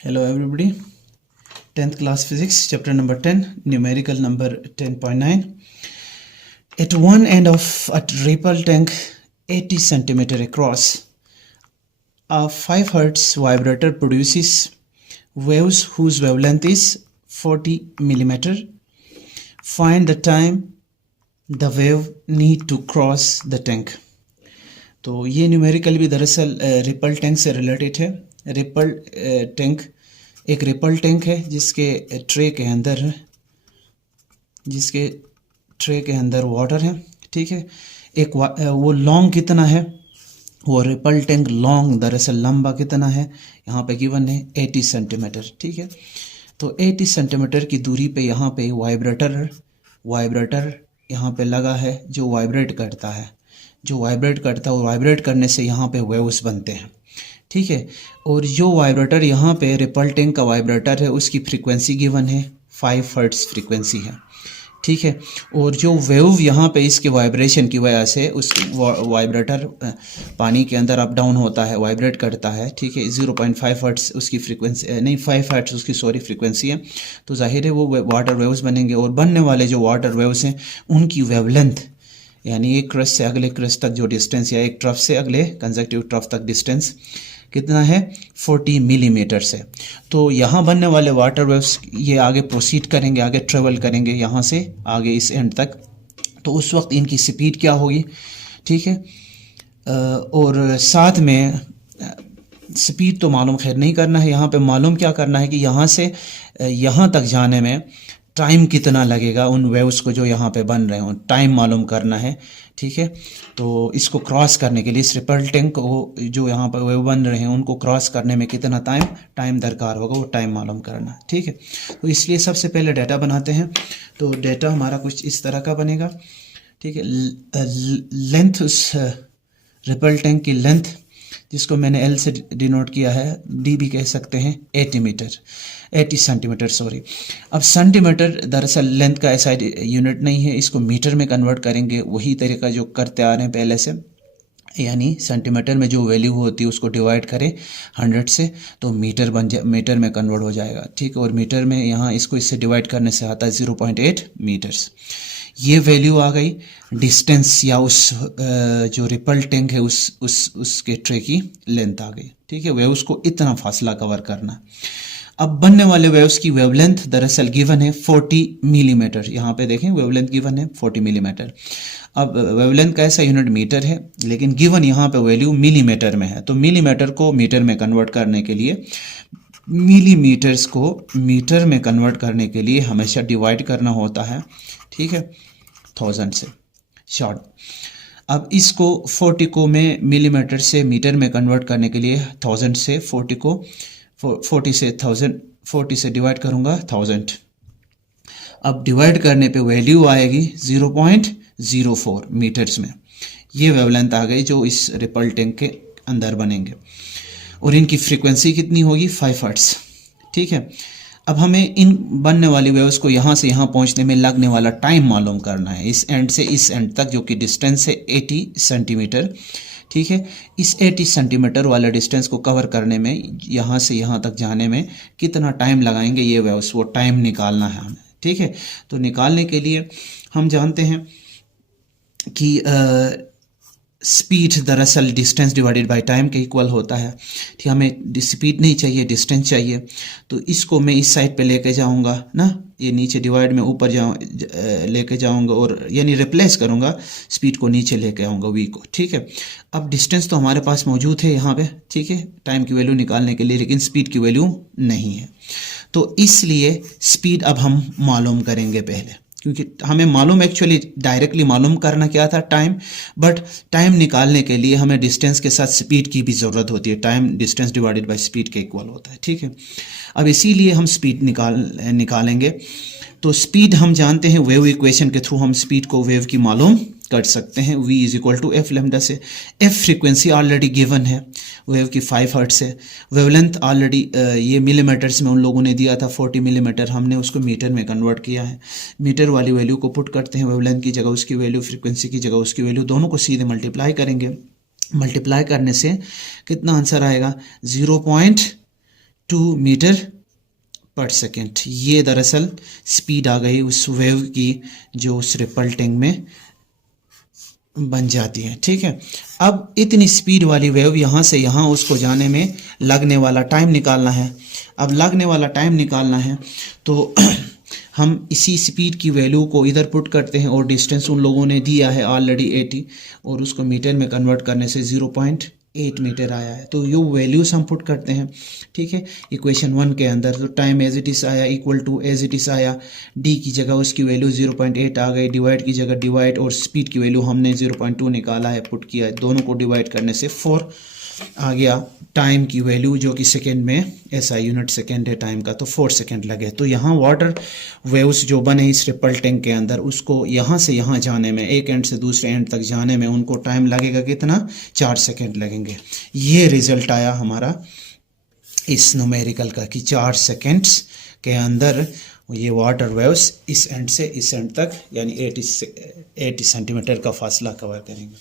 Hello everybody. 10th class physics chapter number 10 numerical number 10.9. At one end of a Ripple tank 80 centimeter across, a 5 Hz vibrator produces waves whose wavelength is 40 millimeter. Find the time the wave need to cross the tank. तो ये numerical भी दरअसल ripple tank से related है। Ripple tank एक ripple tank है जिसके tray के अंदर वाटर है। ठीक है, एक वो लॉन्ग कितना है, वो रिपल टैंक लॉन्ग दरअसल लंबा कितना है यहाँ पे गिवन है 80 सेंटीमीटर। ठीक है, तो 80 सेंटीमीटर की दूरी पे यहाँ पे वाइब्रेटर यहाँ पे लगा है जो वाइब्रेट करता है और वाइब्रेट करने से यहाँ पे वेव्स बनते हैं। ठीक है, और जो वाइब्रेटर यहाँ पे रिपल टैंक का वाइब्रेटर है उसकी फ्रीक्वेंसी गिवन है 5 हर्ट्ज फ्रीक्वेंसी है। ठीक है, और जो वेव यहाँ पे इसके वाइब्रेशन की वजह से उस वाइब्रेटर पानी के अंदर अप डाउन होता है, वाइब्रेट करता है। ठीक है, 0.5 हर्ट्ज उसकी फ्रीक्वेंसी नहीं 5 हर्ट्ज उसकी फ्रीक्वेंसी है। तो जाहिर है वो वाटर वेव्स बनेंगे और बनने वाले जो वाटर वेव्स हैं उनकी वेवलेंथ यानी एक क्रस्ट से अगले क्रस्ट तक जो डिस्टेंस या एक ट्रफ से अगले कंजक्टिव ट्रफ तक डिस्टेंस कितना है 40 मिलीमीटर से। तो यहाँ बनने वाले वाटर वेव्स ये आगे प्रोसीड करेंगे, आगे ट्रेवल करेंगे यहाँ से आगे इस एंड तक। तो उस वक्त इनकी स्पीड क्या होगी। ठीक है, और साथ में स्पीड तो मालूम खैर नहीं करना है, यहाँ पे मालूम क्या करना है कि यहाँ से यहाँ तक जाने में टाइम कितना लगेगा उन वेव्स को जो यहाँ पे बन रहे हैं, टाइम मालूम करना है। ठीक है, तो इसको क्रॉस करने के लिए इस रिपल टैंक को जो यहाँ पर वेव बन रहे हैं उनको क्रॉस करने में कितना टाइम दरकार होगा वो टाइम मालूम करना है। ठीक है, तो इसलिए सबसे पहले डाटा बनाते हैं। तो डाटा हमारा कुछ इस तरह का बनेगा। ठीक है, लेंथ उस रिपल टैंक की लेंथ जिसको मैंने एल से डिनोट किया है, डी भी कह सकते हैं 80 सेंटीमीटर सॉरी। अब सेंटीमीटर दरअसल लेंथ का ऐसा यूनिट नहीं है, इसको मीटर में कन्वर्ट करेंगे, वही तरीका जो करते आ रहे हैं पहले से। यानी सेंटीमीटर में जो वैल्यू होती है उसको डिवाइड करें 100 से तो मीटर में कन्वर्ट हो जाएगा। ठीक है, और मीटर में यहाँ इसको इससे डिवाइड करने से आता है 0.8 मीटर्स। ये वैल्यू आ गई डिस्टेंस या उस जो रिपल टैंक है उसके ट्रे की लेंथ आ गई। ठीक है, वेव्स को इतना फासला कवर करना। अब बनने वाले वेव्स की वेवलेंथ दरअसल गिवन है 40 मिलीमीटर। यहाँ पे देखें वेवलेंथ गिवन है 40 मिलीमीटर। अब वेवलेंथ का ऐसा यूनिट मीटर है लेकिन गिवन यहाँ पे वैल्यू मिलीमीटर में है। तो मिलीमीटर को मीटर में कन्वर्ट करने के लिए मिलीमीटर्स को मीटर में कन्वर्ट करने के लिए हमेशा डिवाइड करना होता है। ठीक है, 1000 से शॉर्ट। अब इसको 40 को मैं मिलीमीटर से मीटर में कन्वर्ट करने के लिए 1000 से 40 को 40 से डिवाइड करूंगा 1000। अब डिवाइड करने पे वैल्यू आएगी 0.04 मीटर्स में। ये वेवलेंथ आ गई जो इस रिपल टैंक के अंदर बनेंगे और इनकी फ्रीक्वेंसी कितनी होगी 5 हर्ट्ज। ठीक है, अब हमें इन बनने वाली वेव्स को यहाँ से यहाँ पहुँचने में लगने वाला टाइम मालूम करना है, इस एंड से इस एंड तक जो कि डिस्टेंस है 80 सेंटीमीटर। ठीक है, इस 80 सेंटीमीटर वाले डिस्टेंस को कवर करने में यहाँ से यहाँ तक जाने में कितना टाइम लगाएंगे ये वेव्स, वो टाइम निकालना है हमें। ठीक है, तो निकालने के लिए हम जानते हैं कि स्पीड दरअसल डिस्टेंस डिवाइडेड बाय टाइम के इक्वल होता है। ठीक, हमें स्पीड नहीं चाहिए, डिस्टेंस चाहिए। तो इसको मैं इस साइड पे लेके जाऊंगा ना, ये नीचे डिवाइड में ऊपर लेके जाऊंगा और यानी रिप्लेस करूंगा, स्पीड को नीचे लेके आऊंगा वी को। ठीक है, अब डिस्टेंस तो हमारे पास मौजूद है यहाँ पे। ठीक है, टाइम की वैल्यू निकालने के लिए, लेकिन स्पीड की वैल्यू नहीं है। तो इसलिए स्पीड अब हम मालूम करेंगे पहले, क्योंकि हमें मालूम एक्चुअली डायरेक्टली मालूम करना क्या था टाइम, बट टाइम निकालने के लिए हमें डिस्टेंस के साथ स्पीड की भी ज़रूरत होती है। Time distance divided by speed के इक्वल होता है। ठीक है, अब इसीलिए हम स्पीड निकालेंगे। तो स्पीड हम जानते हैं वेव इक्वेशन के थ्रू हम स्पीड को वेव की मालूम कर सकते हैं। v is equal to F lambda से। एफ फ्रीक्वेंसी ऑलरेडी गिवन है वेव की 5 हर्ट्ज से। वेवलेंथ ऑलरेडी ये मिलीमीटर्स में उन लोगों ने दिया था 40 मिलीमीटर, हमने उसको मीटर में कन्वर्ट किया है। मीटर वाली वैल्यू को पुट करते हैं, वेवलेंथ की जगह उसकी वैल्यू, फ्रीक्वेंसी की जगह उसकी वैल्यू, दोनों को सीधे मल्टीप्लाई करेंगे। मल्टीप्लाई करने से कितना आंसर आएगा 0.2 2 मीटर पर सेकेंड। ये दरअसल स्पीड आ गई उस वेव की जो उस रिपल टैंक में बन जाती है। ठीक है, अब इतनी स्पीड वाली वेव यहाँ से यहाँ उसको जाने में लगने वाला टाइम निकालना है। अब लगने वाला टाइम निकालना है तो हम इसी स्पीड की वैल्यू को इधर पुट करते हैं और डिस्टेंस उन लोगों ने दिया है ऑलरेडी 80 और उसको मीटर में कन्वर्ट करने से 0.8 मीटर आया है। तो ये वैल्यूज हम पुट करते हैं। ठीक है, इक्वेशन 1 के अंदर तो टाइम एज इट इज़ आया equal to as it is आया, डी की जगह उसकी वैल्यू 0.8 आ गई, डिवाइड की जगह डिवाइड और स्पीड की वैल्यू हमने 0.2 निकाला है, पुट किया है, दोनों को डिवाइड करने से 4 आ गया। टाइम की वैल्यू जो कि सेकेंड में SI यूनिट सेकेंड है टाइम का, तो 4 सेकेंड लगे। तो यहाँ वाटर वेव्स जो बने इस रिपल टैंक के अंदर उसको यहाँ से यहाँ जाने में, एक एंड से दूसरे एंड तक जाने में उनको टाइम लगेगा कितना, 4 सेकेंड लगेंगे। ये रिजल्ट आया हमारा इस न्यूमेरिकल का कि 4 सेकेंड्स के अंदर ये वाटर वेव्स इस एंड से इस एंड तक यानी 80 सेंटीमीटर का फासला कवर करेंगे।